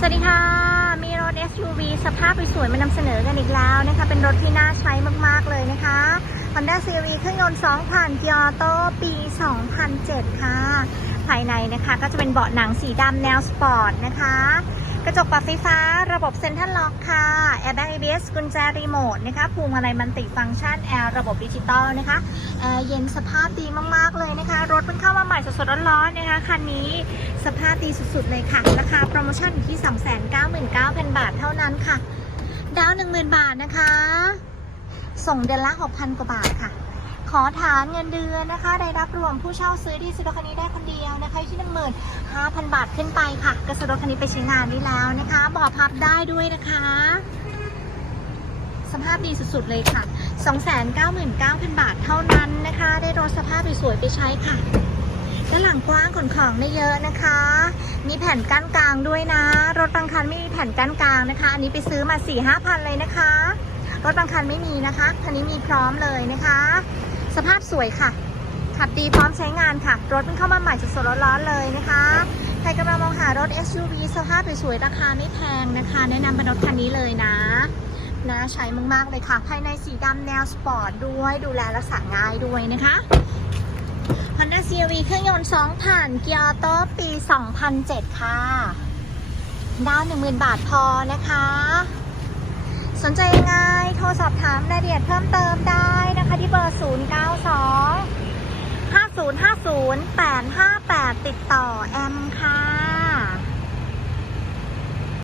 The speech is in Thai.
สวัสดีค่ะ มีรถ SUV สภาพสวยๆมานำเสนอกันอีกแล้วนะคะ เป็นรถที่น่าใช้มากๆเลยนะคะ Honda CRV เครื่องยนต์2,000 Kia Auto ปี 2007 ค่ะ ภายในนะคะก็จะเป็นเบาะหนังสีดำแนวสปอร์ตนะคะ กระจกปรับไฟฟ้าระบบเซ็นทรัลล็อกค่ะ Airbag ABS กุญแจรีโมทนะคะพวงมาลัยมันติฟังก์ชันแอร์ระบบดิจิตอลนะคะแอร์เย็นสภาพดีมากๆเลยนะคะ รถเพิ่งเข้ามาใหม่สดๆร้อนๆนะคะคันนี้ สภาพดีสุดๆเลยค่ะ ราคาโปรโมชั่นอยู่ที่ 299,000 บาทเท่านั้นค่ะ ดาว10,000 บาทนะคะ ส่งเดือนละ 6,000 กว่าบาทค่ะ ขอฐานเงินเดือนนะคะ ได้รับรวมผู้เช่าซื้อที่ซื้อรถคันนี้ได้คนเดียวนะคะที่ 15,000 บาทขึ้นไปค่ะก็ซื้อรถคันนี้ไปใช้งานได้แล้วนะคะบาะพับได้ด้วยนะคะสภาพดีสุดๆเลยค่ะ 299,000 บาทเท่านั้นนะคะ ได้รถสภาพสวยๆไปใช้ค่ะ ด้านหลังกว้างขนของได้เยอะนะคะ มีแผ่นกั้นกลางด้วยนะ รถบางคันไม่มีแผ่นกั้นกลางนะคะ อันนี้ไปซื้อมา4 5พันเลยนะคะ รถบางคันไม่มีนะคะคันนี้มีพร้อมเลยนะคะ สภาพสวยค่ะ ขับดีพร้อมใช้งานค่ะ รถเพิ่งเข้ามาใหม่สดๆร้อนๆเลยนะคะ ใครกำลังมองหารถ SUV สภาพสวยๆราคาไม่แพงนะคะ แนะนำเป็นรถคันนี้เลยนะน่าใช้มากๆเลยค่ะ ภายในสีดำแนวสปอร์ตด้วย ดูแลรักษาง่ายด้วยนะคะ Honda CRV เครื่องยนต์ 2 ผ่านเกียร์ออโต้ปี 2007 ค่ะ ดาว10,000 บาทพอนะคะ สนใจยังไง โทรสอบถามรายละเอียดเพิ่มเติมได้นะคะที่เบอร์ 092 5050 858 ติดต่อแอมค่ะ